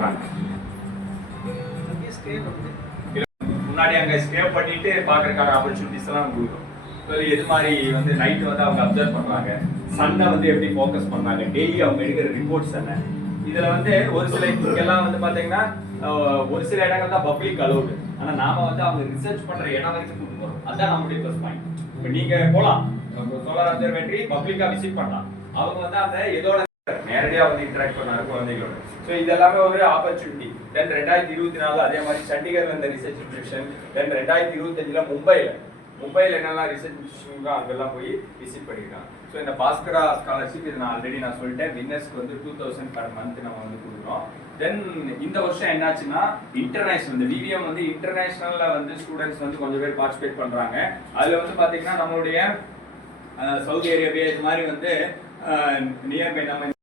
பண்றாங்க. முன்னாடி அங்க ஸ்டே பண்ணிட்டு பாக்குறதுக்கான ஆப்பர்ச்சுனிட்டிஸ் எல்லாம் கொடுக்கும். எது மாதிரி வந்து நைட் வந்து அவங்க அப்சர்வ் பண்றாங்க, சன்னை வந்து எப்படி ஃபோக்கஸ் பண்றாங்க, டெய்லி அவங்க எடுக்கிற ரிப்போர்ட்ஸ் என்ன. இதுல வந்து ஒரு சில இங்கெல்லாம் வந்து பாத்தீங்கன்னா ஒரு சில இடங்கள் தான் பப்ளிக் அலோடு. ஆனா நாம வந்து அவங்க ரிசர்ச் பண்ற இடம் வரைக்கும் கூட்டு போறோம். அதான் நம்மளுடைய ப்ளஸ் பாயிண்ட். இப்போ நீங்க போலாம் சோலார் அப்சர்வேட்டரி பப்ளிக்கா விசிட் பண்ணலாம். அவங்க வந்து அந்த இதோட நேரடியா வந்து இன்டராக்ட் பண்ணாரு குழந்தைகளோட. ஸோ இதெல்லாமே ஒரு ஆப்பர்ச்சுனிட்டி. தென் 2024 அதே மாதிரி சண்டிகர்ல இந்த ரிசர்ச் இன்ஸ்டிடியூஷன். தென் 2025 மும்பையில் என்னெல்லாம் ரிசர்ச் இன்ஸ்டிடியூஷன் அங்கெல்லாம் போய் விசிட் பண்ணியிருக்காங்க. ஸோ இந்த பாஸ்கரா ஸ்காலர்ஷிப் இது நான் ஆல்ரெடி சொல்லிட்டேன். வின்னர்ஸ்க்கு வந்து 2000 பர் மந்த் நம்ம வந்து கொடுக்குறோம். தென் இந்த வருஷம் என்னாச்சுன்னா இன்டர்நேஷனல் இந்த விவிஎம் வந்து இன்டர்நேஷனல்ல வந்து ஸ்டூடெண்ட்ஸ் வந்து கொஞ்சம் பேர் பார்ட்டிசிபேட் பண்றாங்க. அதுல வந்து பாத்தீங்கன்னா நம்மளுடைய சவுதி அரேபியா இது மாதிரி வந்து நியர்பை நம்ம